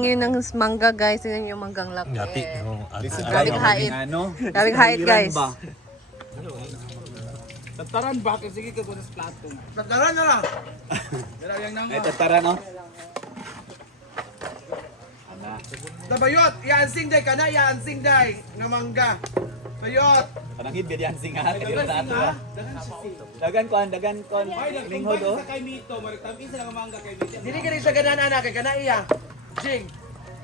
Ngayon ng mangga guys, yun yung manggang laki. Gati. Grabing hait. Grabing hait guys. Tataran ba? Sige ka sa plato. Tataran na lang. Ay, tataran no? Dabayot, iansing day ka na, iansing day. Nga mangga. Bayot. Kanang hid yan sing ha. Dagan kon. Linghod oh. Kay Mito, maritam isa nga mangga kay Mito. Dili ka rin siya ganan anak, kay kana iya. Jing.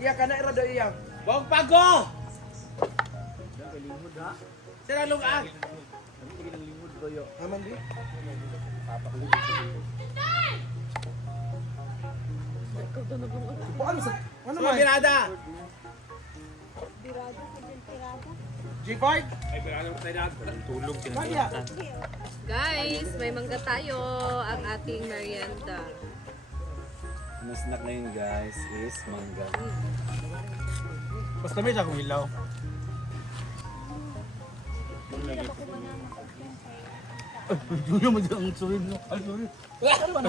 Iya kana ira do iya. Wag pago. Sira lunga. Aman di. Ano sa? Ano man? Birada. Birada ko din birada. G5? Ay birada mo tayo tulog kinakita. Guys, may mangga tayo. Ang ating merienda. Ang snack na yun guys is mangga. Basta may siya kung ilaw. Dulo mo dyan ang sulit no? Ay, sorry.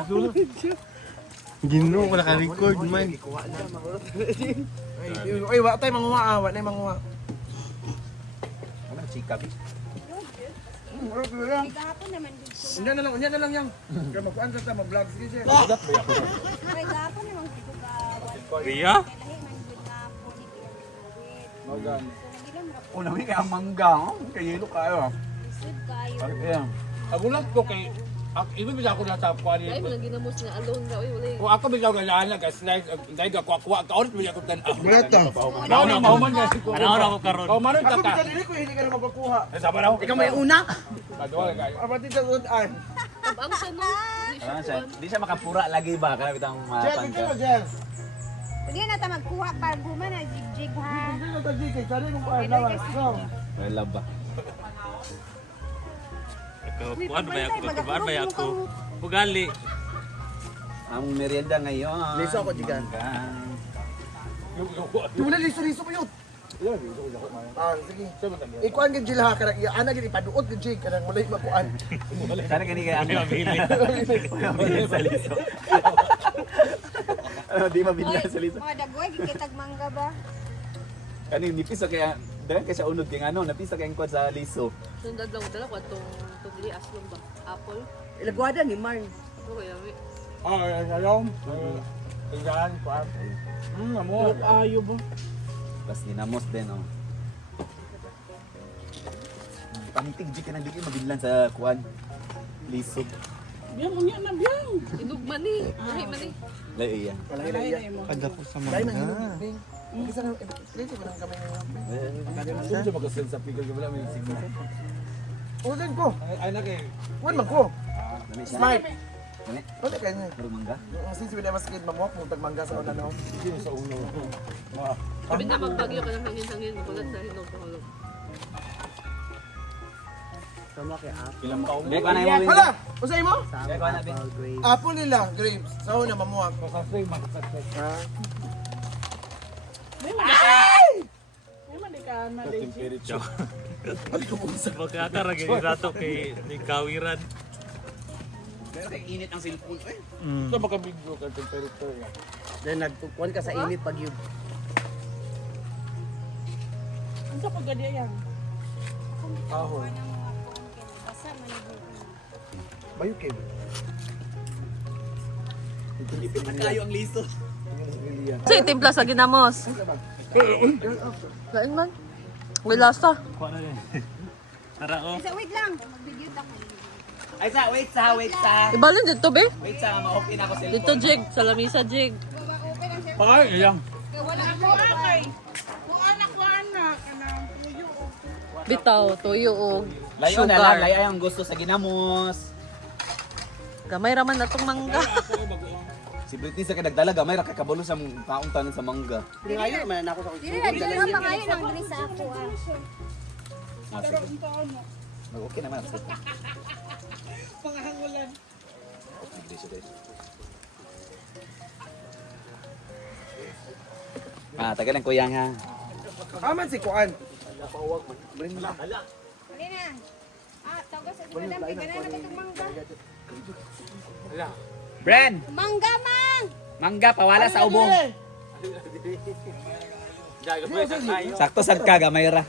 Dulo. Gino, wala ka record man. Ay, wala tayo manguha ah. Wala tayo manguha. Ano chika bi? Gahapon naman dito. Unya na lang yan. Kaya magkuhan sa mag-vlog. Sige siya. Ay, gahapon naman dito ka. Ria? Lahi man dito gahapon. Magan. Nagilam ra po. Una kay ang mangga, kay yelo kayo. Isod kayo. Ayan. Agulat ko kay... Ibig bisa ako nasa kuha Ay, walang ginamos na alone daw. Ay, wala Kung ako bisa ko galaan na slice, dahil ka kuha-kuha, kaunit mo ako tan. Wala to. Ano mahuman niya si Kuya. Ano ako karon? Oh, maroon ka ta. Ako bisa ko hindi ka na magkukuha. Eh, sabar ako. Ikaw may una. Kaduwa kayo. Apatid sa unan. Tabang siya no. Ano siya? Di siya makapura lagi ba? Kaya bitang Jeff, mapangga. ikaw Jeff. Hindi na ta magkuha para guman na jigjig ha. Hindi na tagdi kay Kari kung kuha. Lawas. Go. Wala ba? Kuan ba ako? Kuan ba ako? Bugali. Ang merienda ngayon. Liso ako, Jigan. Yung na liso pa yun. Ah, sige. Ikuan ka Jill ha, kanang ana gid ipaduot ka Jig, kanang mulay makuan. Sana gani kay ano? Mabili. Mabili sa liso. Ano, di mabili sa liso. Mga dagoy, gikitag mangga ba? Kani nipis kaya dagan kay sa unod kay ano, napisa kay ang sa liso. Sundad lang dala ko itong tugli aslong ba? Apple. Ilagwada ni Marn. Ako kaya may. Ah, salom. Ilan kuan. Amo. Ayo ba? Bas ginamos din oh. Pamitig di ka nang dili mabilan sa kuan. Liso. Inugman ni. Ay, mani. Lai iya. Ada ko sa Dai mga. nang Isa na dito ba nang kamay ng Ano siya mag-send sa figure wala may signal. Ulan ko. Ay na kay. Wan man ko. Dami siya. Smart. Dami. Wala kay niya. Puro mangga. Since we never skid mamuak mo tagmangga sa una no. Sige sa ulo. Sabi na magbagyo ka ng hangin-hangin. Makulat sa hinog. Mahulog. Ilang taon? Dek ana mo. Hala, usay mo? Dek ana bin. Apple nila, grapes. Sa una mamuak. Ha? Magkatara gani rato kay ni kawiran. Pero kay init ang cellphone eh. Ito baka video ka temperature. Then nagtukuan ka sa init pag yun. Ahon. Basa man ni Bayo kay. Ipit na kayo ang liso. So, timpla sa ginamos. Lain man. May lasa. Kuan na din. Tara oh. Sa wait lang, mag-video ta kayo. Ay sa wait sa. Ibalon dito, be. Wait sa ma-open ako cellphone. Dito, Jig. Sa lamisa, Jig. Open ang cellphone. Ay, iyang. Kaya wala ko kay. Kung anak kanang tuyo. Bitaw, tuyo o Layo na lang, sugar. layo ang gusto sa ginamos. Gamay raman na itong mangga. Si Britney sa kadagdala gamay ra kay kabalo sa taong tanan sa mangga. Hindi ngayon naman ako sa Dili na dili pa kayo nang diri sa ako ah. Ah, sige. Okay naman ako. Pangahangulan. Okay, dito. Ah, taga ng kuya nga. Aman si Kuan. Dali na. Ah, tawag sa madam kay ganana na katong mangga. Bren, Mangga mang. mangga pawala sa ubo. Sakto sad ka gamay ra.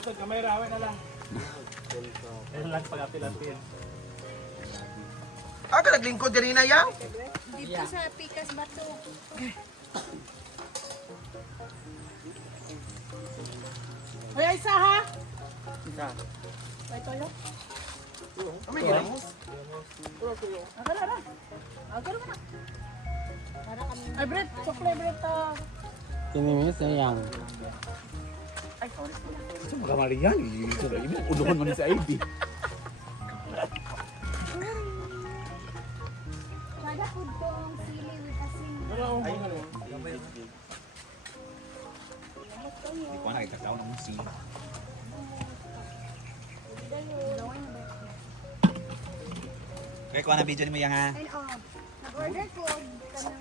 Sa kamera, away na lang. Yan lang pag-apil-apil. Ka naglingkod kanina yan? Dito sa Pikas Bato. Ay, isa ha? May tulo? May ginamos. Ay, Brett. Sukle, Brett. Kinimis na yan. Sa mga Marian, unuhon man sa ID. Kada food ko ang sili with asin. Hindi ko na ikakaw ng sili. Kaya kuha na video ni mo yan ha. And nag-order ko kanang...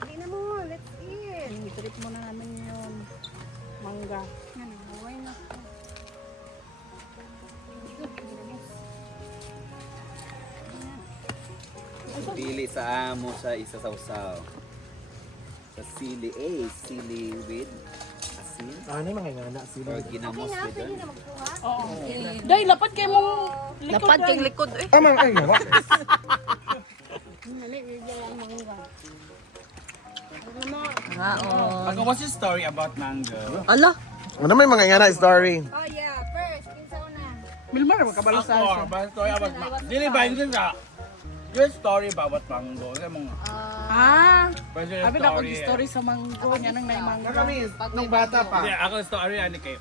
Hindi na mo, let's eat. Trip mo na namin yung mangga. Ano, buhay na ko. Pili sa amo sa isa sausaw. Sa sili sili with asin. Ano yung mga ngana? Or ginamos with Pwede na magkuha. Day, lapat kay mong likod. Lapad kang likod eh. Tamang ay nawa. Mali, bigyan lang mangga. Ako, what's your story about mango? Ala. Ano may mga ngana story? Oh yeah, first, kinsa una. Milmar, magkabalusan siya. About story about mango. Dili ba, yun sa your story about mango. Ano mga personal Sabi na ako yung story sa manggo. Yan ang naimangga. Kami, nung bata pa. Hindi, ako story ano kay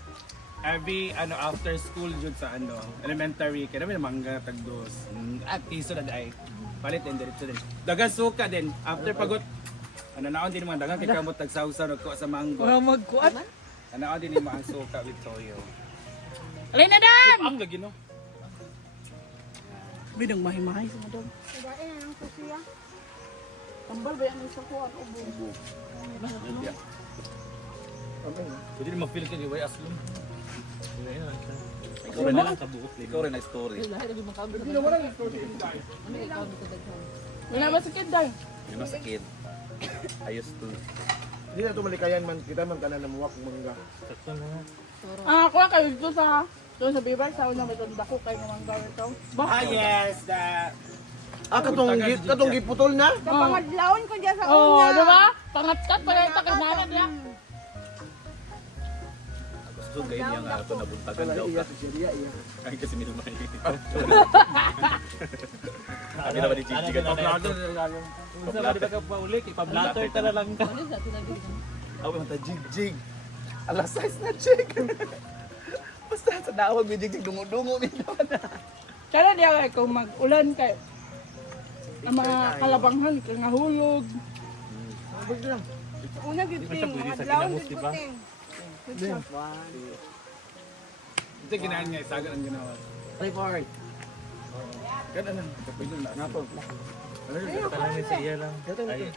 every after school jud sa elementary kaya namin mangga tagdos. At iso na ay palit din diretso din. Dagan suka din after pagod naon din mga dagan kay kamot tagsawsaw nagkuha sa mango. Magkuat. Naon din yung mga suka with toyo. Alay na dan! Ang lagi no. Bidang mahimahay sa madam. Kudain na ng susiya. Tambal ba yan sa kuha? Ubo. Pwede rin ma-feel ka ni Way Aslum. Ikaw rin na lang kabuot. Ikaw rin na story. Wala ba sakit day? Yun ang sakit. Ayos to. Hindi na ito malikayan man. Kita man tanan na muwak mangga. Kuha kayo dito sa... Doon sa Bibar, sa una may dako kayo ng mangga ito. Yes, that Katong giputol na. Kapangadlawon ko dyan sa Oo, una. diba? Pangatkat pa rin ito kasama niya. Gusto ganyan yung ito nabuntagan daw ka. Ay kasi minumay. Kami naman ni Gigi ka na. Kung saan ba ka pa uli, ipablatter ka na lang ka. Awa man ta Jig. Alas 6 na Jig. Basta sa dawag ni Jig dungo-dungo mi naman. Kaya di ako kung mag-ulan kay ang mga kalabanghan kay nahulog. Una Di ba siya giting, pwede sa madlawon kinamos, di ba? giting. ito ginahan niya isaga ang ginawa. Report. Kada na kapilo na nato. Parang may sa iya lang. Ay,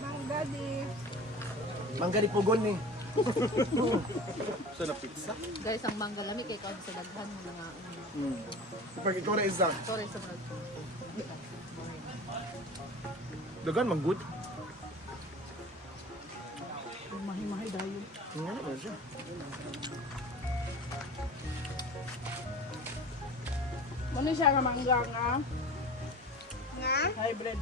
Mangga di. Mangga di pugon ni. So na pizza. Guys, ang mangga lami kay kaon sa daghan mo nga. Pag ikaw na isa. Sorry sa mga. Dagan man good. Mahimahay dayo. Nga na siya. Muna siya nga mangga nga Nga? hybrid.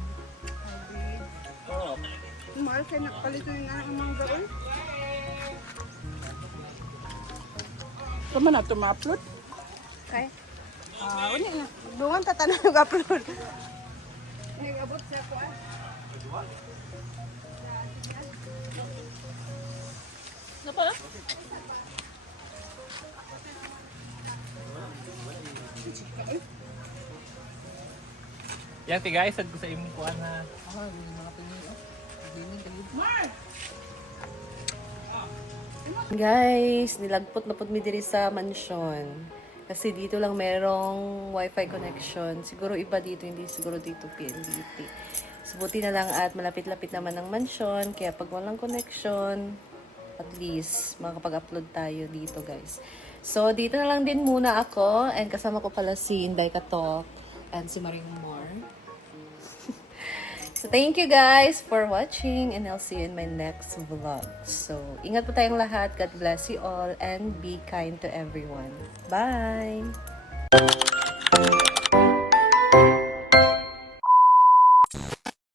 Mahal kayo nakapalito yung anak ng mangga eh. Tama na tumapload. Okay. Uni na. Dungan tatanong yung upload. Nag-abot sa ako ah. Napa? yan ti guys, sad ko sa imong kuha na. Guys, nilagpot na po mi diri sa mansion. Kasi dito lang merong wifi connection. Siguro iba dito, hindi siguro dito PLDT. So, buti na lang at malapit-lapit naman ng mansion. Kaya pag walang connection, at least makakapag-upload tayo dito guys. So, dito na lang din muna ako. And kasama ko pala si Inday Katok and si Maring Moore. So, thank you guys for watching and I'll see you in my next vlog. So, ingat po tayong lahat. God bless you all and be kind to everyone. Bye!